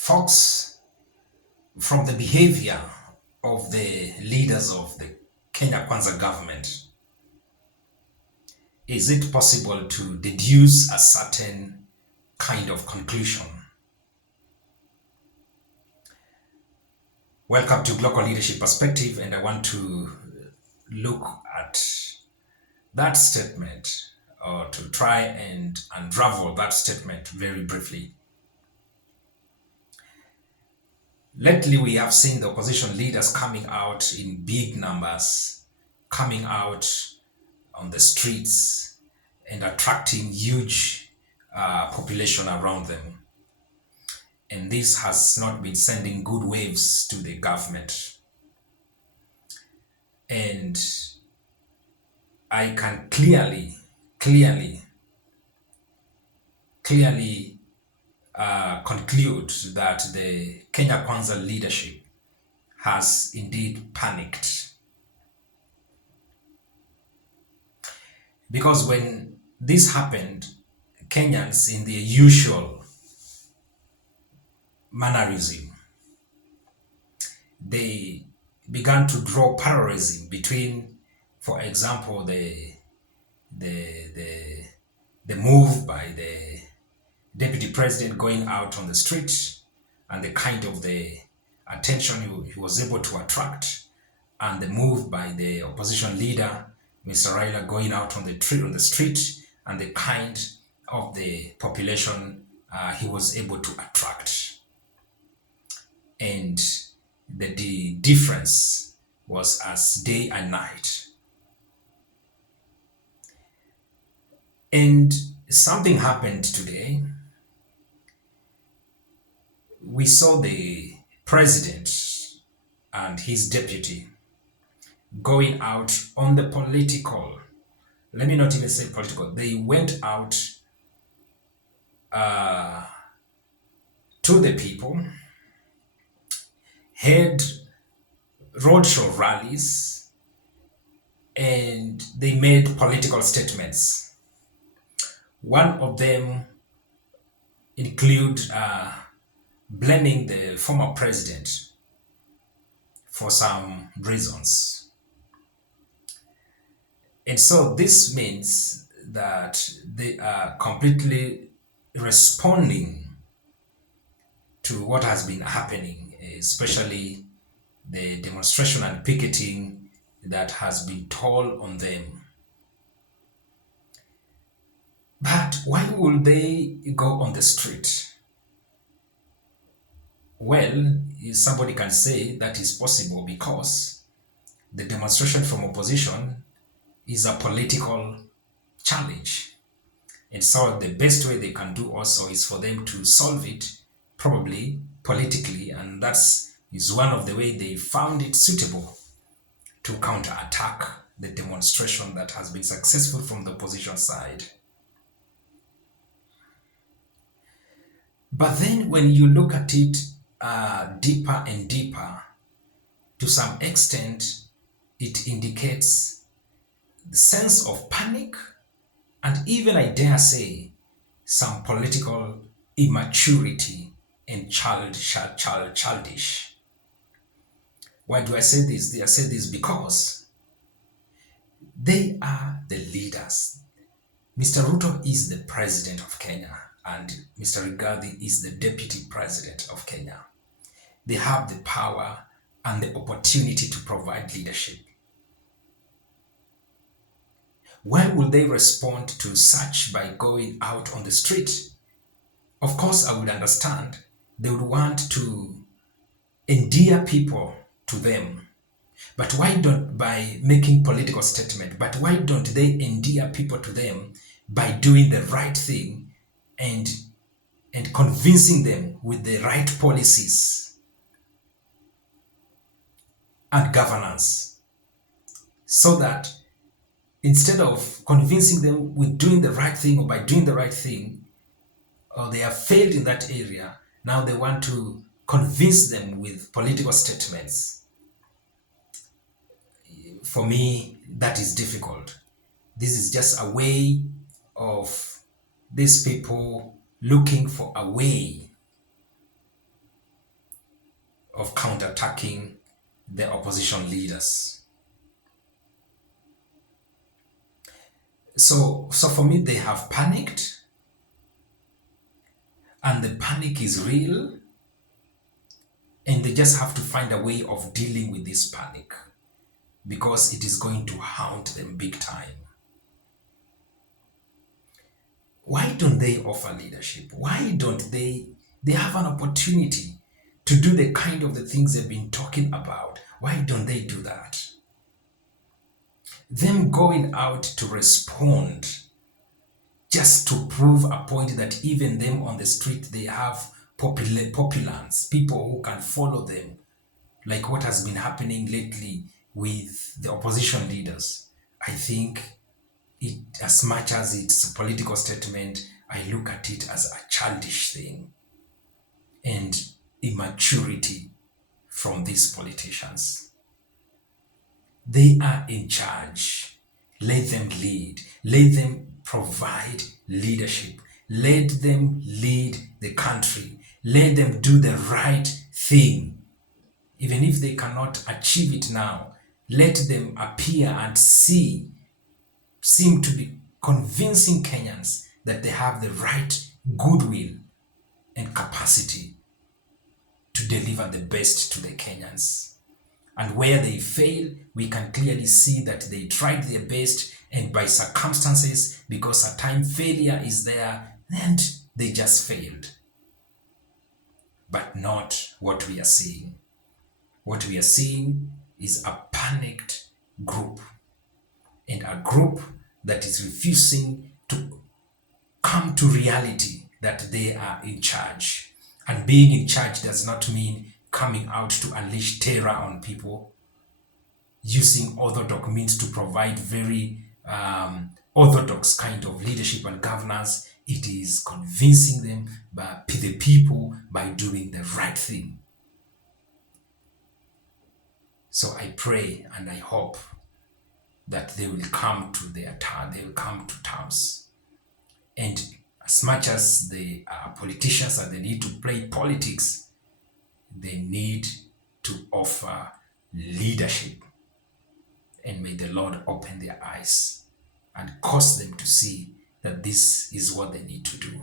Folks, from the behavior of the leaders of the Kenya Kwanza government, is it possible to deduce a certain kind of conclusion? Welcome to Global Leadership Perspective, and I want to look at that statement, or to try and unravel that statement very briefly. Lately, we have seen the opposition leaders coming out in big numbers, coming out on the streets and attracting huge population around them. And this has not been sending good waves to the government. And I can clearly conclude that the Kenya Kwanza leadership has indeed panicked. Because when this happened, Kenyans, in their usual mannerism, they began to draw parallelism between, for example, the move by the deputy president going out on the street and the kind of the attention he was able to attract, and the move by the opposition leader, Mr. Raila, going out on the street and the kind of the population he was able to attract. And the difference was as day and night. And something happened today. We saw the president and his deputy going out on the political, let me not even say political, they went out to the people, had roadshow rallies, and they made political statements. One of them include blaming the former president for some reasons. And so this means that they are completely responding to what has been happening, especially the demonstration and picketing that has been toll on them. But why would they go on the street? Well, somebody can say that is possible because the demonstration from opposition is a political challenge. And so the best way they can do also is for them to solve it probably politically, and that's is one of the way they found it suitable to counterattack the demonstration that has been successful from the opposition side. But then when you look at it deeper and deeper, to some extent, it indicates the sense of panic and even, I dare say, some political immaturity and childish. Why do I say this? I say this because they are the leaders. Mr. Ruto is the president of Kenya and Mr. Rigathi is the deputy president of Kenya. They have the power and the opportunity to provide leadership. Why will they respond to such by going out on the street? Of course, I would understand. They would want to endear people to them. But why don't, by making political statement, but why don't they endear people to them by doing the right thing and convincing them with the right policies and governance, so that instead of convincing them with doing the right thing or by doing the right thing, or they have failed in that area, now they want to convince them with political statements. For me, that is difficult. This is just a way of these people looking for a way attacking the opposition leaders. So for me, they have panicked, and the panic is real, and they just have to find a way of dealing with this panic because it is going to haunt them big time. Why don't they offer leadership? Why don't they have an opportunity to do the kind of the things they've been talking about? Why don't they do that? Them going out to respond just to prove a point that even them on the street they have populants, people who can follow them, like what has been happening lately with the opposition leaders. I think it, as much as it's a political statement, I look at it as a childish thing and immaturity from these politicians. They are in charge. Let them lead. Let them provide leadership. Let them lead the country. Let them do the right thing. Even if they cannot achieve it now, let them appear and seem to be convincing Kenyans that they have the right goodwill and capacity to deliver the best to the Kenyans. And where they fail, we can clearly see that they tried their best, and by circumstances, because at times failure is there, and they just failed. But not what we are seeing. What we are seeing is a panicked group, and a group that is refusing to come to reality that they are in charge. And being in charge does not mean coming out to unleash terror on people, using orthodox means to provide very orthodox kind of leadership and governance. It is convincing them by the people by doing the right thing. So I pray and I hope that they will come to they will come to terms. And as much as they are politicians and they need to play politics, they need to offer leadership. And may the Lord open their eyes and cause them to see that this is what they need to do.